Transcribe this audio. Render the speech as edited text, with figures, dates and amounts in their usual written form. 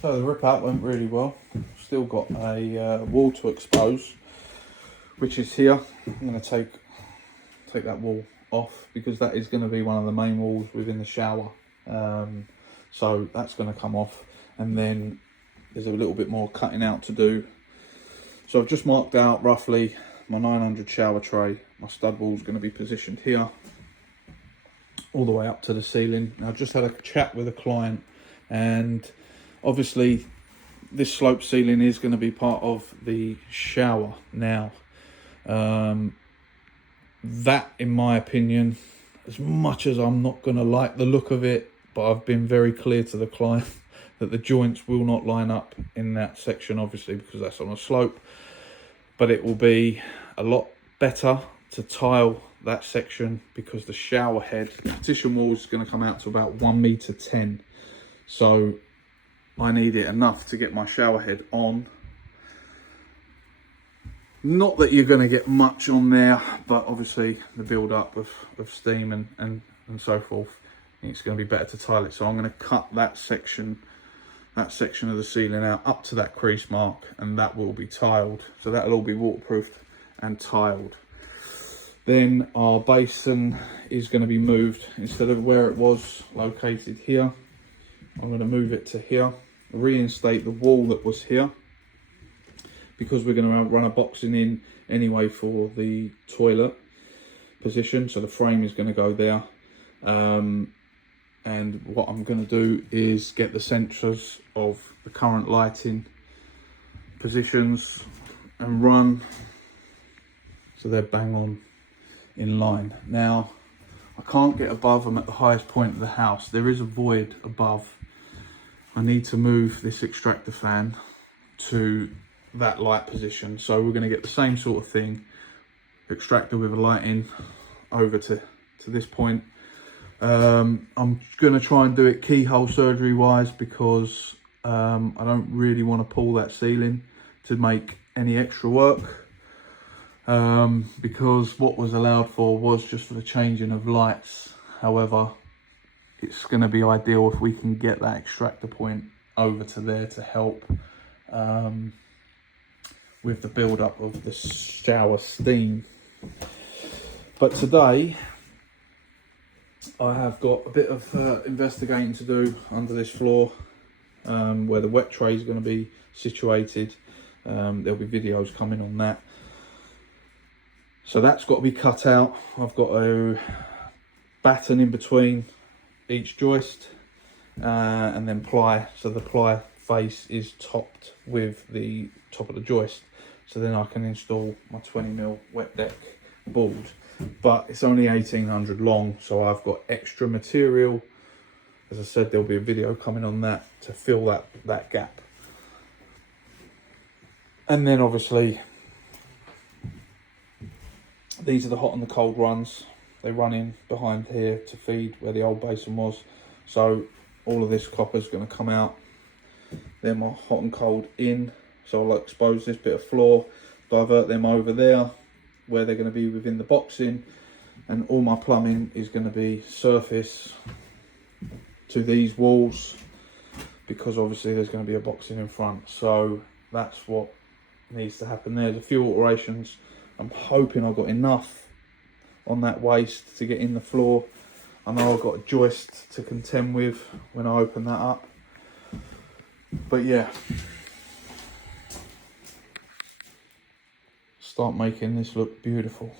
So the rip out went really well. Still got a wall to expose, which is here. I'm going to take that wall off because that is going to be one of the main walls within the shower. So that's going to come off, and then there's a little bit more cutting out to do. So I've just marked out roughly my 900 shower tray. My stud wall is going to be positioned here, all the way up to the ceiling. Now, I just had a chat with a client, and obviously this slope ceiling is going to be part of the shower now. That, in my opinion, as much as I'm not going to like the look of it, but I've been very clear to the client that the joints will not line up in that section, obviously, because that's on a slope. But it will be a lot better to tile that section because the shower head, the partition wall, is going to come out to about 1.10 meters. So I need it enough to get my shower head on. Not that you're going to get much on there, but obviously the build up of steam and so forth, it's going to be better to tile it. So I'm going to cut that section of the ceiling out up to that crease mark, and that will be tiled. So that'll all be waterproofed and tiled. Then our basin is going to be moved. Instead of where it was located here, I'm going to move it to here, reinstate the wall that was here, because we're going to run a boxing in anyway for the toilet position. So the frame is going to go there. And what I'm going to do is get the sensors of the current lighting positions and run so they're bang on in line. Now, I can't get above them at the highest point of the house. There is a void above. I need to move this extractor fan to that light position. So we're going to get the same sort of thing, extractor with a light in over to this point. I'm going to try and do it keyhole surgery wise because I don't really want to pull that ceiling to make any extra work, because what was allowed for was just for the changing of lights. However, it's going to be ideal if we can get that extractor point over to there to help with the build up of the shower steam. But today I have got a bit of investigating to do under this floor, where the wet tray is going to be situated. There'll be videos coming on that. So that's got to be cut out. I've got a batten in between each joist, and then ply. So the ply face is topped with the top of the joist. So then I can install my 20mm wet deck board. But it's only 1800 long, so I've got extra material. As I said, there'll be a video coming on that to fill that gap. And then obviously these are the hot and the cold runs. They run in behind here to feed where the old basin was. So all of this copper is going to come out. Then my hot and cold in. So I'll expose this bit of floor, divert them over there where they're going to be within the boxing, and all my plumbing is going to be surface to these walls, because obviously there's going to be a boxing in front. So that's what needs to happen there. There's a few alterations. I'm hoping I've got enough on that waste to get in the floor. I know I've got a joist to contend with when I open that up. But yeah, start making this look beautiful.